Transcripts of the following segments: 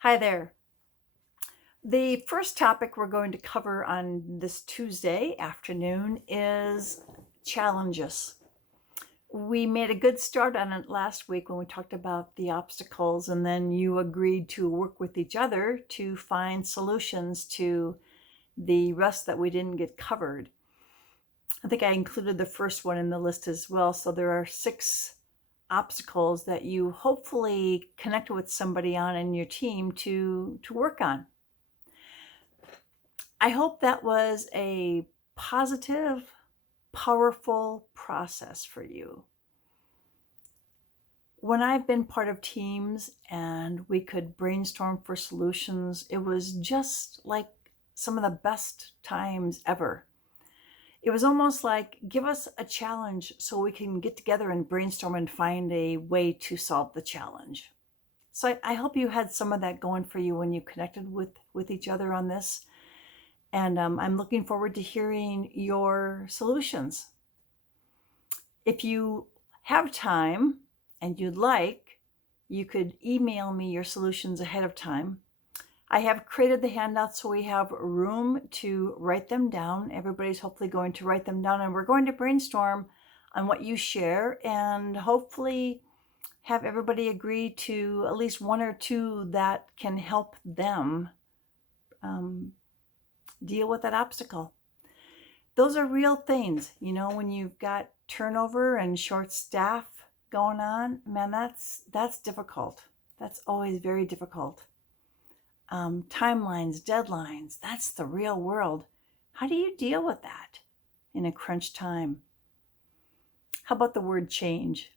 Hi there. The first topic we're going to cover on this Tuesday afternoon is challenges. We made a good start on it last week when we talked about the obstacles, and then you agreed to work with each other to find solutions to the rest that we didn't get covered. I think I included the first one in the list as well. So there are 6 obstacles that you hopefully connect with somebody on in your team to work on. I hope that was a positive, powerful process for you. When I've been part of teams and we could brainstorm for solutions, it was just like some of the best times ever. It was almost like give us a challenge so we can get together and brainstorm and find a way to solve the challenge. So I hope you had some of that going for you when you connected with each other on this. And I'm looking forward to hearing your solutions. If you have time and you'd like, you could email me your solutions ahead of time. I have created the handouts so we have room to write them down. Everybody's hopefully going to write them down, and we're going to brainstorm on what you share and hopefully have everybody agree to at least one or two that can help them um, deal with that obstacle. Those are real things, when you've got turnover and short staff going on, man, that's difficult. That's always very difficult. Timelines, deadlines, that's the real world. How do you deal with that in a crunch time? How about the word change?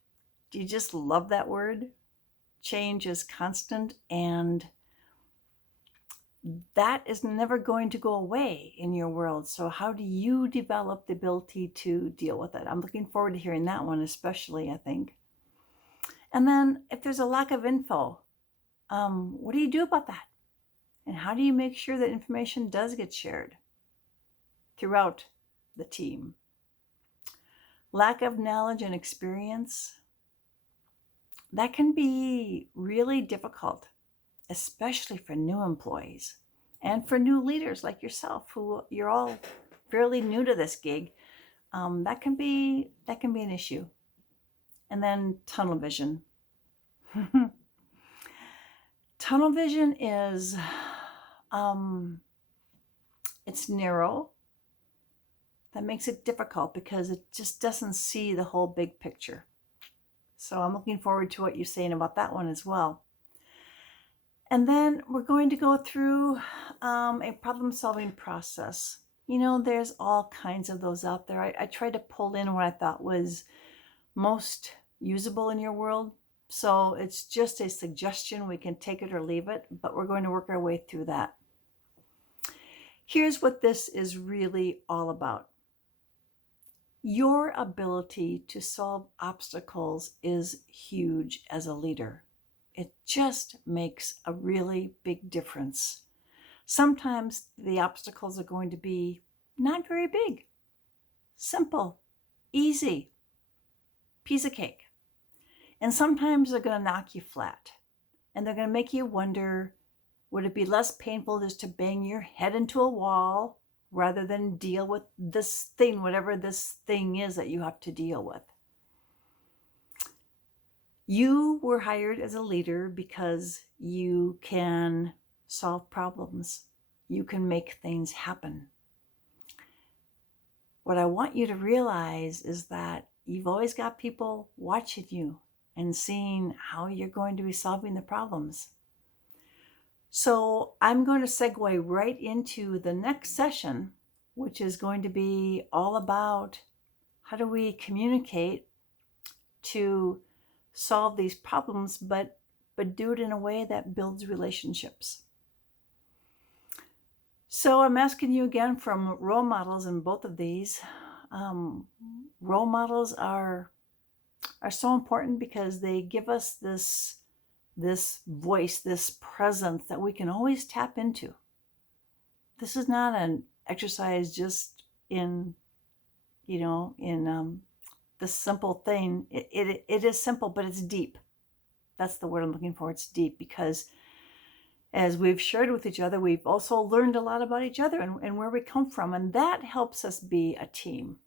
Do you just love that word? Change is constant, and that is never going to go away in your world. So how do you develop the ability to deal with it? I'm looking forward to hearing that one, especially, I think. And then if there's a lack of info, what do you do about that? And how do you make sure that information does get shared throughout the team? Lack of knowledge and experience, that can be really difficult, especially for new employees and for new leaders like yourself, who you're all fairly new to this gig. That can be an issue. And then tunnel vision. Tunnel vision is it's narrow. That makes it difficult because it just doesn't see the whole big picture. So I'm looking forward to what you're saying about that one as well. And then we're going to go through a problem-solving process. There's all kinds of those out there. I tried to pull in what I thought was most usable in your world. So it's just a suggestion. We can take it or leave it, but we're going to work our way through that. Here's what this is really all about. Your ability to solve obstacles is huge as a leader. It just makes a really big difference. Sometimes the obstacles are going to be not very big, simple, easy, piece of cake. And sometimes they're going to knock you flat, and they're going to make you wonder, would it be less painful just to bang your head into a wall rather than deal with this thing, whatever this thing is that you have to deal with? You were hired as a leader because you can solve problems. You can make things happen. What I want you to realize is that you've always got people watching you and seeing how you're going to be solving the problems. So I'm going to segue right into the next session, which is going to be all about how do we communicate to solve these problems, but do it in a way that builds relationships. So I'm asking you again from role models in both of these. Role models are so important because they give us this voice, this presence that we can always tap into. This is not an exercise just in this simple thing. It is simple, but it's deep. That's the word I'm looking for. It's deep because As we've shared with each other, we've also learned a lot about each other and where we come from, and that helps us be a team.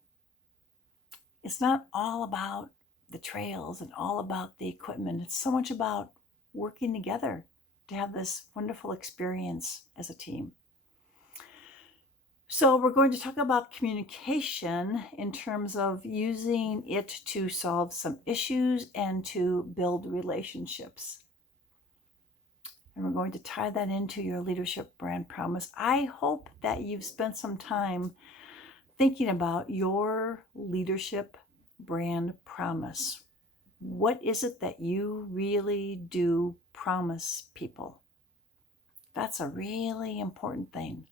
It's not all about the trails and all about the equipment. It's so much about working together to have this wonderful experience as a team. So we're going to talk about communication in terms of using it to solve some issues and to build relationships. And we're going to tie that into your leadership brand promise. I hope that you've spent some time thinking about your leadership brand promise. What is it that you really do promise people? That's a really important thing.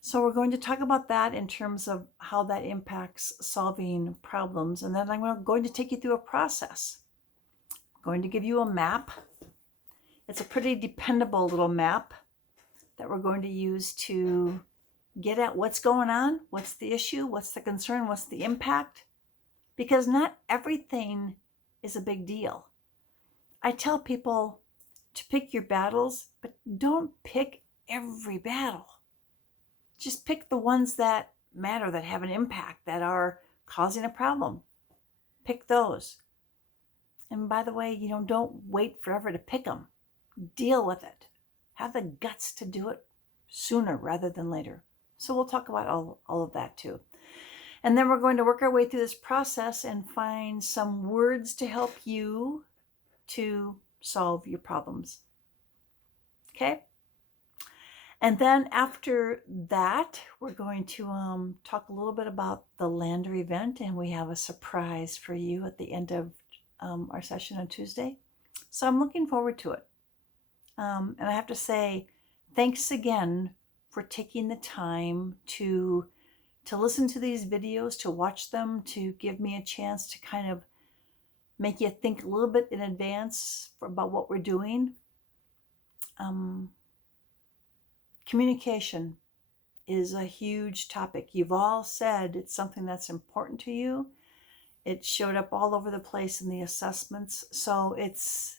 So we're going to talk about that in terms of how that impacts solving problems. And then I'm going to take you through a process. I'm going to give you a map. It's a pretty dependable little map that we're going to use to get at what's going on, what's the issue, what's the concern, what's the impact, because not everything is a big deal. I tell people to pick your battles, but don't pick every battle. Just pick the ones that matter, that have an impact, that are causing a problem. Pick those. And by the way, don't wait forever to pick them. Deal with it. Have the guts to do it sooner rather than later. So we'll talk about all of that too. And then we're going to work our way through this process and find some words to help you to solve your problems. Okay? And then after that, we're going to talk a little bit about the Lander event, and we have a surprise for you at the end of our session on Tuesday. So I'm looking forward to it. And I have to say, thanks again for taking the time to listen to these videos, to watch them, to give me a chance to kind of make you think a little bit in advance about what we're doing. Communication is a huge topic. You've all said it's something that's important to you. It showed up all over the place in the assessments. So it's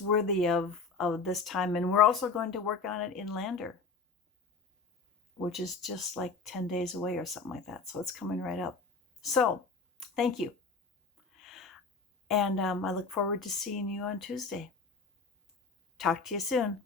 worthy of this time. And we're also going to work on it in Lander, which is just like 10 days away or something like that. So it's coming right up. So thank you. And I look forward to seeing you on Tuesday. Talk to you soon.